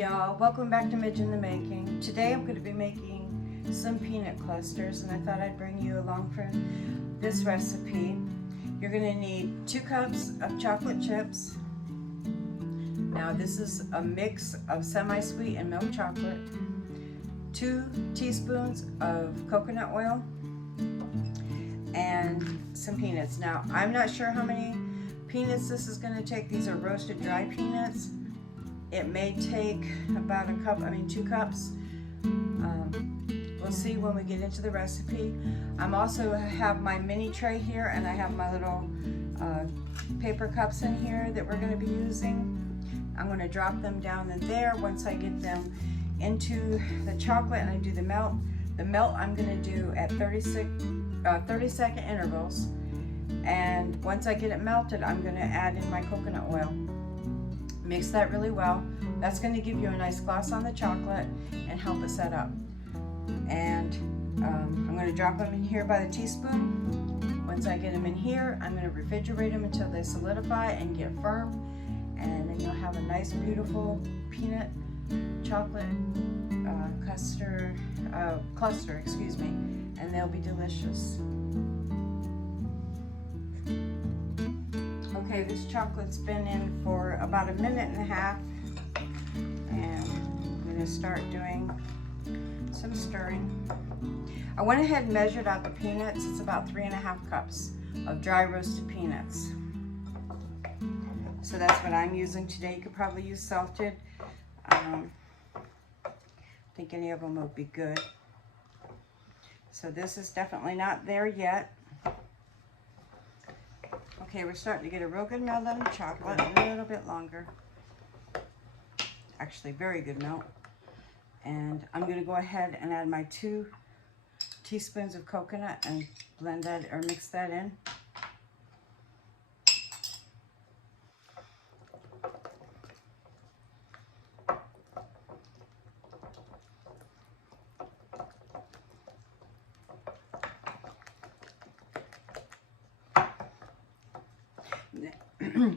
y'all, welcome back to Midge in the Making. Today I'm going to be making some peanut clusters, and I thought I'd bring you along for this recipe. You're going to need 2 cups of chocolate chips. Now this is a mix of semi-sweet and milk chocolate, 2 teaspoons of coconut oil, and some peanuts. Now I'm not sure how many peanuts this is going to take. These are roasted dry peanuts. It may take about 2 cups. We'll see when we get into the recipe. I'm also have my mini tray here, and I have my little paper cups in here that we're going to be using. I'm going to drop them down in there once I get them into the chocolate and I do the melt. The melt I'm going to do at 30-second intervals, and once I get it melted, I'm going to add in my coconut oil. Mix that really well. That's going to give you a nice gloss on the chocolate and help it set up. And I'm going to drop them in here by the teaspoon. Once I get them in here, I'm going to refrigerate them until they solidify and get firm. And then you'll have a nice, beautiful peanut chocolate cluster, excuse me, and they'll be delicious. Okay, this chocolate's been in for about 1.5 minutes, and I'm going to start doing some stirring. I went ahead and measured out the peanuts. It's about 3.5 cups of dry roasted peanuts. So that's what I'm using today. You could probably use salted. I think any of them would be good. So this is definitely not there yet. Okay, we're starting to get a real good melt on the chocolate, a little bit longer. Actually, very good melt. And I'm going to go ahead and add my 2 teaspoons of coconut and blend that or mix that in.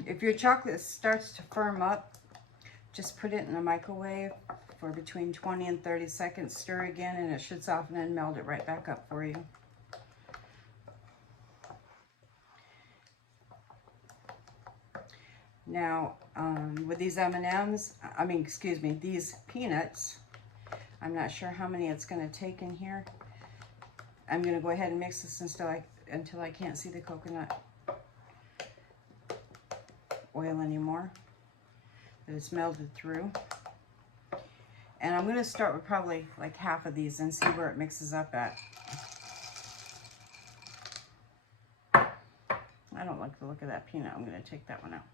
If your chocolate starts to firm up, just put it in the microwave for between 20 and 30 seconds. Stir again, and it should soften and melt it right back up for you. Now, with these these peanuts, I'm not sure how many it's going to take in here. I'm going to go ahead and mix this until I can't see the coconut oil anymore, that it's melted through. And I'm going to start with probably like half of these and see where it mixes up at. I don't like the look of that peanut. I'm going to take that one out.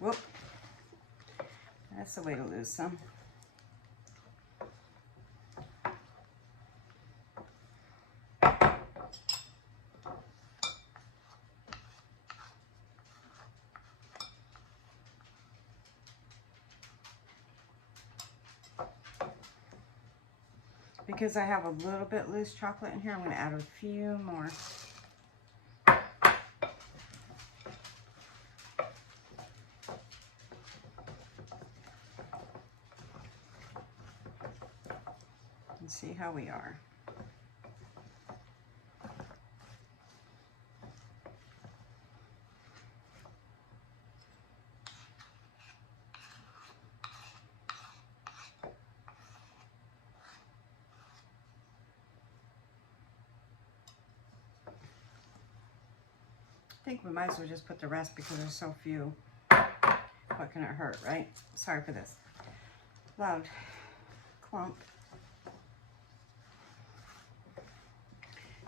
Whoop. That's the way to lose some. Because I have a little bit loose chocolate in here, I'm going to add a few more. And see how we are. I think we might as well just put the rest because there's so few. What can it hurt, right? Sorry for this loud clump.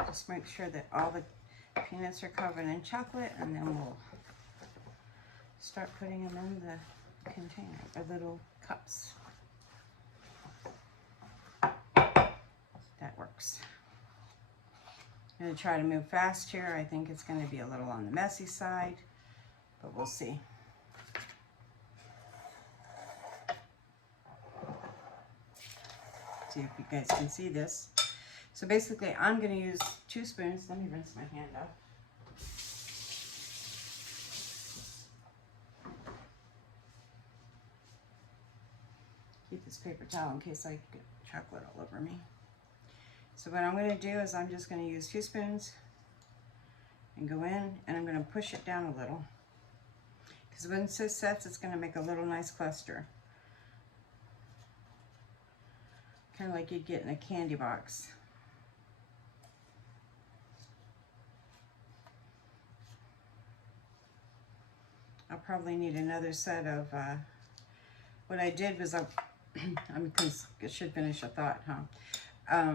Just make sure that all the peanuts are covered in chocolate, and then we'll start putting them in the container, or little cups. That works. I'm going to try to move fast here. I think it's going to be a little on the messy side, but we'll see. See if you guys can see this. So basically, I'm going to use 2 spoons. Let me rinse my hand up. paper towel in case I get chocolate all over me. So what I'm going to do is I'm just going to use 2 spoons and go in, and I'm going to push it down a little. Because once it sets, it's going to make a little nice cluster. Kind of like you'd get in a candy box. I'll probably need another set of, what I did was I should finish a thought, huh?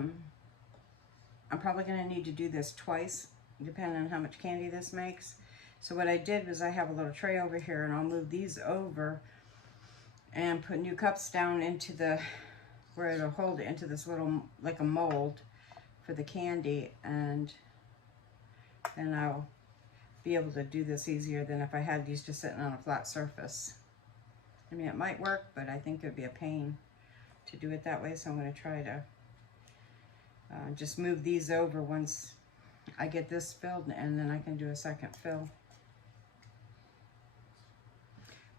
I'm probably going to need to do this twice, depending on how much candy this makes. So what I did was I have a little tray over here, and I'll move these over and put new cups down into the, where it'll hold it into this little, like a mold for the candy, and then I'll be able to do this easier than if I had these just sitting on a flat surface. I mean, it might work, but I think it would be a pain to do it that way, so I'm going to try to just move these over once I get this filled, and then I can do a second fill.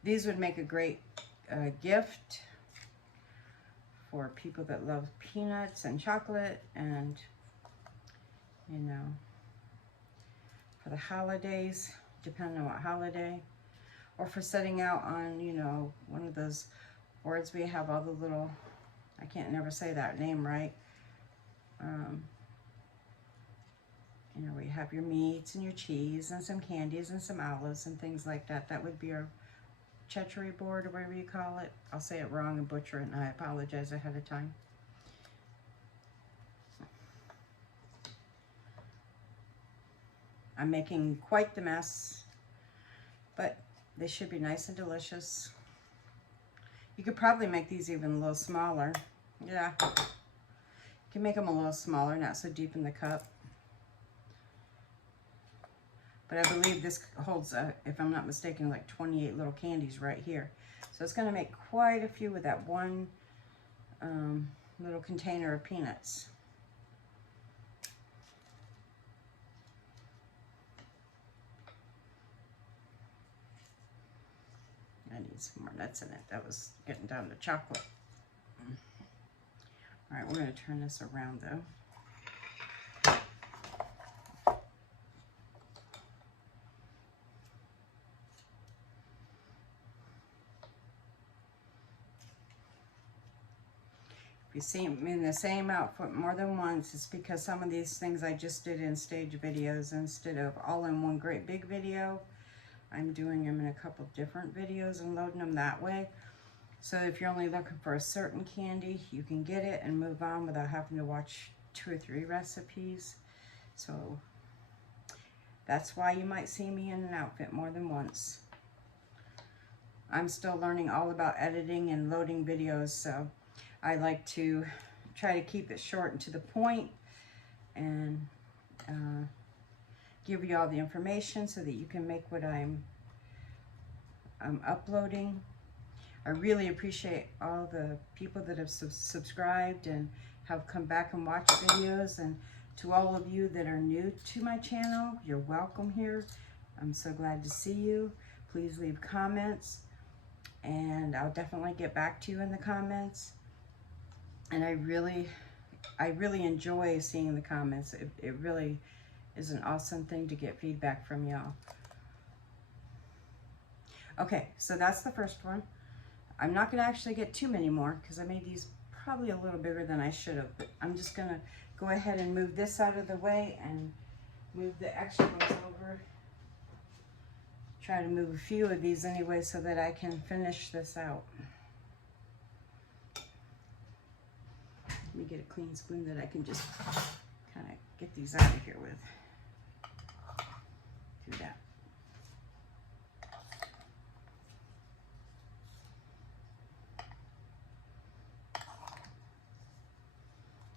These would make a great gift for people that love peanuts and chocolate, and, you know, for the holidays, depending on what holiday, or for setting out on, you know, one of those boards where you have all the little, I can't never say that name right, you know, where you have your meats and your cheese and some candies and some olives and things like that. That would be our charcuterie board, or whatever you call it. I'll say it wrong and butcher it, and I apologize ahead of time. I'm making quite the mess, but they should be nice and delicious. You could probably make these even a little smaller. Yeah, you can make them a little smaller, not so deep in the cup. But I believe this holds, if I'm not mistaken, like 28 little candies right here. So it's going to make quite a few with that one little container of peanuts. I need some more nuts in it. That was getting down to chocolate. All right, we're going to turn this around though. If you see me in the same outfit more than once, it's because some of these things I just did in stage videos instead of all in one great big video. I'm doing them in a couple different videos and loading them that way. So if you're only looking for a certain candy, you can get it and move on without having to watch 2 or 3 recipes. So that's why you might see me in an outfit more than once. I'm still learning all about editing and loading videos, so I like to try to keep it short and to the point, and give you all the information so that you can make what I'm uploading. I really appreciate all the people that have subscribed and have come back and watched videos, and to all of you that are new to my channel, you're welcome here. I'm so glad to see you. Please leave comments, and I'll definitely get back to you in the comments. And I really enjoy seeing the comments. It really is an awesome thing to get feedback from y'all. Okay, so that's the first one. I'm not going to actually get too many more because I made these probably a little bigger than I should have, but I'm just going to go ahead and move this out of the way and move the extra ones over. Try to move a few of these anyway so that I can finish this out. Let me get a clean spoon that I can just kind of get these out of here with. Do that.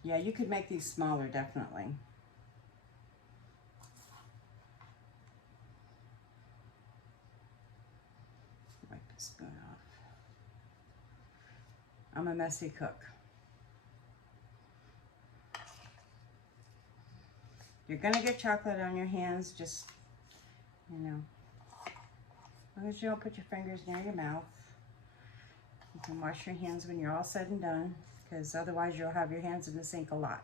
Yeah, you could make these smaller, definitely. Wipe the spoon off. I'm a messy cook. You're gonna get chocolate on your hands, just, you know, as long as you don't put your fingers near your mouth. You can wash your hands when you're all said and done, because otherwise you'll have your hands in the sink a lot.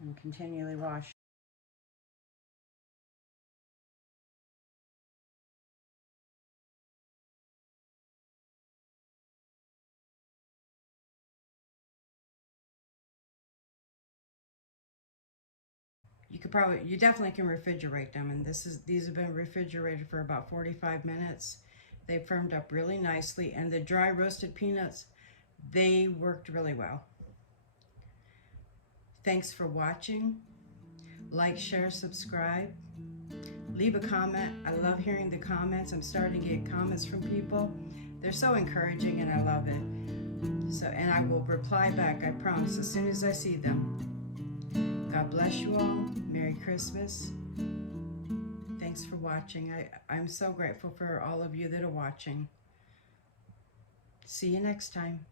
And continually wash. You definitely can refrigerate them, and these have been refrigerated for about 45 minutes. They firmed up really nicely, and the dry roasted peanuts, they worked really well. Thanks for watching. Like, share, subscribe. Leave a comment. I love hearing the comments. I'm starting to get comments from people. They're so encouraging, and I love it. So, and I will reply back, I promise, as soon as I see them. God bless you all. Merry Christmas. Thanks for watching. I'm so grateful for all of you that are watching. See you next time.